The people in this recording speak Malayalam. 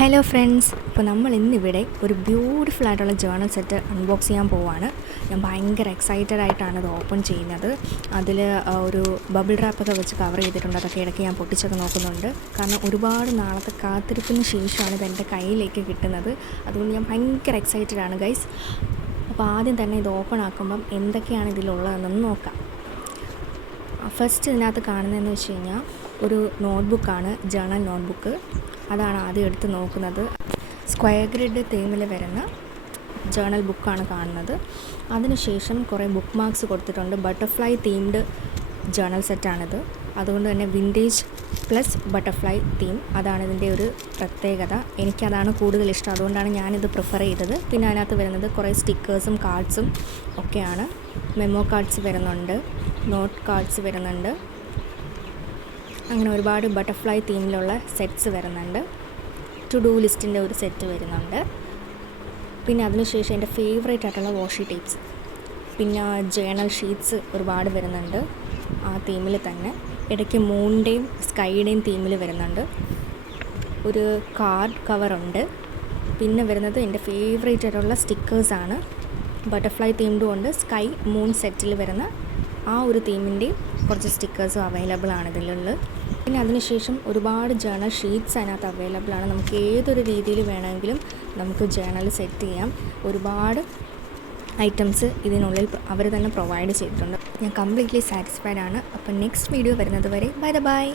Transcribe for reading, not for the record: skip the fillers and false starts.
ഹലോ ഫ്രണ്ട്സ്, ഇപ്പോൾ നമ്മൾ ഇന്നിവിടെ ഒരു ബ്യൂട്ടിഫുൾ ആയിട്ടുള്ള ജേർണൽ സെറ്റ് അൺബോക്സ് ചെയ്യാൻ പോവാണ്. ഞാൻ ഭയങ്കര എക്സൈറ്റഡ് ആയിട്ടാണ് ഇത് ഓപ്പൺ ചെയ്യുന്നത്. അതിൽ ഒരു ബബിൾ റാപ്പൊക്കെ വെച്ച് കവർ ചെയ്തിട്ടുണ്ട്. അതൊക്കെ ഇടയ്ക്ക് ഞാൻ പൊട്ടിച്ചൊക്കെ നോക്കുന്നുണ്ട്. കാരണം ഒരുപാട് നാളത്തെ കാത്തിരിപ്പിന് ശേഷമാണ് ഇത് എൻ്റെ കയ്യിലേക്ക് കിട്ടുന്നത്. അതുകൊണ്ട് ഞാൻ ഭയങ്കര എക്സൈറ്റഡ് ആണ് ഗൈസ്. അപ്പോൾ ആദ്യം തന്നെ ഇത് ഓപ്പൺ ആക്കുമ്പം എന്തൊക്കെയാണ് ഇതിലുള്ളതെന്നൊന്ന് നോക്കാം. ഫസ്റ്റ് ഇതിനകത്ത് കാണുന്നതെന്ന് വെച്ച് കഴിഞ്ഞാൽ ഒരു നോട്ട്ബുക്കാണ്, ജേർണൽ നോട്ട്ബുക്ക്. അതാണ് ആദ്യം എടുത്ത് നോക്കുന്നത്. സ്ക്വയർ ഗ്രിഡ് തീമിൽ വരുന്ന ജേർണൽ ബുക്കാണ് കാണുന്നത്. അതിനുശേഷം കുറേ ബുക്ക് മാർക്സ് കൊടുത്തിട്ടുണ്ട്. ബട്ടർഫ്ലൈ തീംഡ് ജേർണൽ സെറ്റാണിത്. അതുകൊണ്ട് തന്നെ വിൻറ്റേജ് പ്ലസ് ബട്ടർഫ്ലൈ തീം, അതാണ് ഇതിൻ്റെ ഒരു പ്രത്യേകത. എനിക്കതാണ് കൂടുതൽ ഇഷ്ടം, അതുകൊണ്ടാണ് ഞാനിത് പ്രിഫർ ചെയ്തത്. പിന്നെ അതിനകത്ത് വരുന്നത് കുറേ സ്റ്റിക്കേഴ്സും കാർഡ്സും ഒക്കെയാണ്. മെമ്മോ കാർഡ്സ് വരുന്നുണ്ട്, നോട്ട് കാർഡ്സ് വരുന്നുണ്ട്. അങ്ങനെ ഒരുപാട് ബട്ടർഫ്ലൈ തീമിലുള്ള സെറ്റ്സ് വരുന്നുണ്ട്. ടു ഡു ലിസ്റ്റിൻ്റെ ഒരു സെറ്റ് വരുന്നുണ്ട്. പിന്നെ അതിനുശേഷം എൻ്റെ ഫേവറേറ്റ് ആയിട്ടുള്ള വാഷി ടേപ്സ്, പിന്നെ ജേർണൽ ഷീറ്റ്സ് ഒരുപാട് വരുന്നുണ്ട് ആ തീമിൽ തന്നെ. ഇടയ്ക്ക് മൂണിൻ്റെയും സ്കൈയുടെയും തീമിൽ വരുന്നുണ്ട്. ഒരു കാർഡ് കവറുണ്ട്. പിന്നെ വരുന്നത് എൻ്റെ ഫേവറേറ്റ് ആയിട്ടുള്ള സ്റ്റിക്കേഴ്സാണ്. ബട്ടർഫ്ലൈ തീംഡും ഉണ്ട്, സ്കൈ മൂൺ സെറ്റിൽ വരുന്ന ആ ഒരു തീമിൻ്റെയും കുറച്ച് സ്റ്റിക്കേഴ്സും അവൈലബിൾ ആണ് ഇതിലുള്ളത്. പിന്നെ അതിനുശേഷം ഒരുപാട് ജേർണൽ ഷീറ്റ്സ് അതിനകത്ത് അവൈലബിൾ ആണ്. നമുക്ക് ഏതൊരു രീതിയിൽ വേണമെങ്കിലും നമുക്ക് ജേർണൽ സെറ്റ് ചെയ്യാം. ഒരുപാട് ഐറ്റംസ് ഇതിനുള്ളിൽ അവർ തന്നെ പ്രൊവൈഡ് ചെയ്തിട്ടുണ്ട്. ഞാൻ കംപ്ലീറ്റ്ലി സാറ്റിസ്ഫൈഡ് ആണ്. അപ്പോൾ നെക്സ്റ്റ് വീഡിയോ വരുന്നത് വരെ ബൈ.